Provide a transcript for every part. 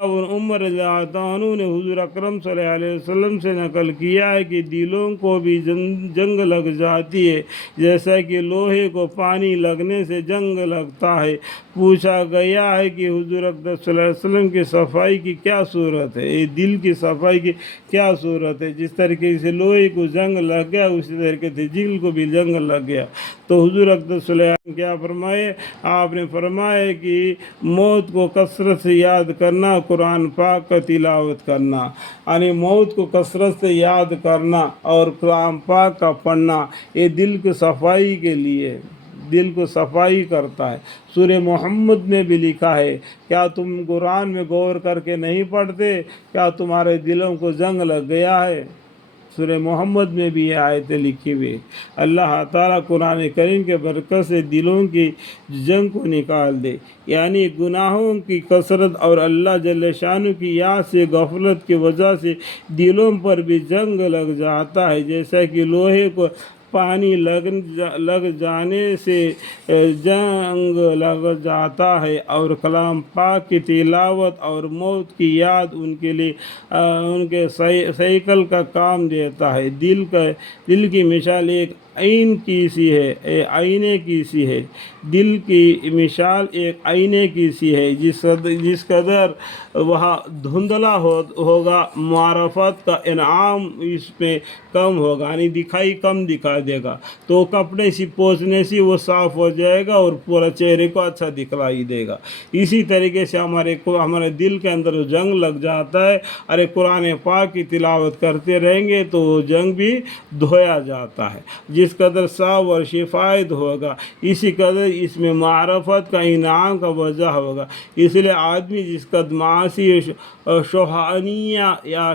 عمر رضی اللہ عنہ نے حضور اکرم صلی اللہ علیہ وسلم سے نقل کیا ہے کہ دلوں کو بھی جنگ لگ جاتی ہے جیسا کہ لوہے کو پانی لگنے سے جنگ لگتا ہے۔ پوچھا گیا ہے کہ حضور اکرم صلی اللہ علیہ وسلم کی صفائی کی کیا صورت ہے، یہ دل کی صفائی کی کیا صورت ہے؟ جس طریقے سے لوہے کو جنگ لگ گیا اسی طریقے سے دل کو بھی جنگ لگ گیا۔ تو حضور اکرم صلی اللہ علیہ وسلم کیا فرمائے؟ آپ نے فرمایا کہ موت کو کثرت سے یاد کرنا، قرآن پاک کا تلاوت کرنا، یعنی موت کو کثرت سے یاد کرنا اور قرآن پاک کا پڑھنا، یہ دل کی صفائی کے لیے، دل کو صفائی کرتا ہے۔ سورہ محمد میں بھی لکھا ہے، کیا تم قرآن میں غور کر کے نہیں پڑھتے؟ کیا تمہارے دلوں کو جنگ لگ گیا ہے؟ سورہ محمد میں بھی یہ آیتیں لکھی ہوئی۔ اللہ تعالیٰ قرآن کریم کے برکت سے دلوں کی جنگ کو نکال دے، یعنی گناہوں کی کثرت اور اللہ جل شانہ کی یاد سے غفلت کی وجہ سے دلوں پر بھی جنگ لگ جاتا ہے، جیسا کہ لوہے کو پانی لگ جانے سے جنگ لگ جاتا ہے، اور کلام پاک کی تلاوت اور موت کی یاد ان کے لیے ان کے سائیکل کا کام دیتا ہے۔ دل کی مثال ایک آئین کی سی ہے، آئینے کی سی ہے۔ دل کی مثال ایک آئینے کی سی ہے، جس قدر وہاں دھندلا ہوگا معرفت کا انعام اس پہ کم ہوگا، یعنی دکھائی کم دکھا دے گا، تو کپڑے سے پوچھنے سے وہ صاف ہو جائے گا اور پورا چہرے کو اچھا دکھلائی دے گا۔ اسی طریقے سے ہمارے دل کے اندر جنگ لگ جاتا ہے، ارے قرآن پاک کی تلاوت کرتے رہیں گے تو وہ جنگ بھی دھویا جاتا ہے۔ جس قدر صاف اور شفایت ہوگا اسی قدر اس میں معرفت کا انعام کا وجہ ہوگا۔ اس لیے آدمی جس قدر معاشی شوہانیہ یا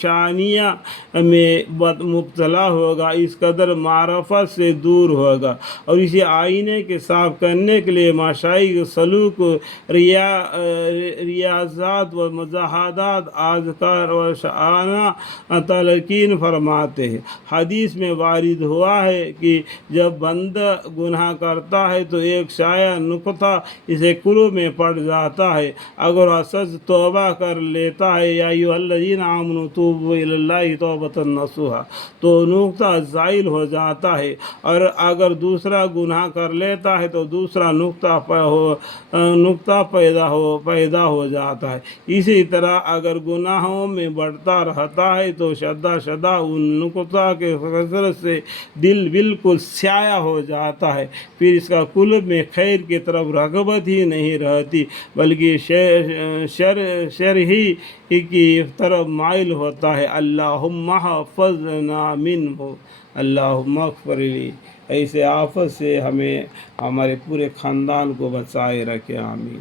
شانیہ میں مبتلا ہوگا اس قدر معرفت سے دور ہوگا، اور اسی آئینے کے صاف کرنے کے لیے مشائخ سلوک، ریاضات و مجاہدات، اذکار و شعانہ تلقین فرماتے ہیں۔ حدیث میں وارد ہوا ہے کہ جب بندہ گناہ کرتا ہے تو ایک شائع نقطہ اسے قلوب میں پڑ جاتا ہے، اگر وہ سچ توبہ کر لیتا ہے، یا ایھا الذین آمنوا توبوا الی اللہ توبۃ نصوحا، تو نقطہ زائل ہو جاتا ہے، اور اگر دوسرا گناہ کر لیتا ہے تو دوسرا نقطہ پیدا ہو جاتا ہے۔ اسی طرح اگر گناہوں میں بڑھتا رہتا ہے تو شدہ ان نقطہ کے کثرت سے دل بالکل سیاہ ہو جاتا ہے، پھر اس کا قلب میں خیر کی طرف رغبت ہی نہیں رہتی، بلکہ شر ہی کی طرف مائل ہوتا ہے۔ اللہم احفظنا منہ، اللہم اغفر لی۔ ایسے آفت سے ہمیں ہمارے پورے خاندان کو بچائے رکھے، آمین۔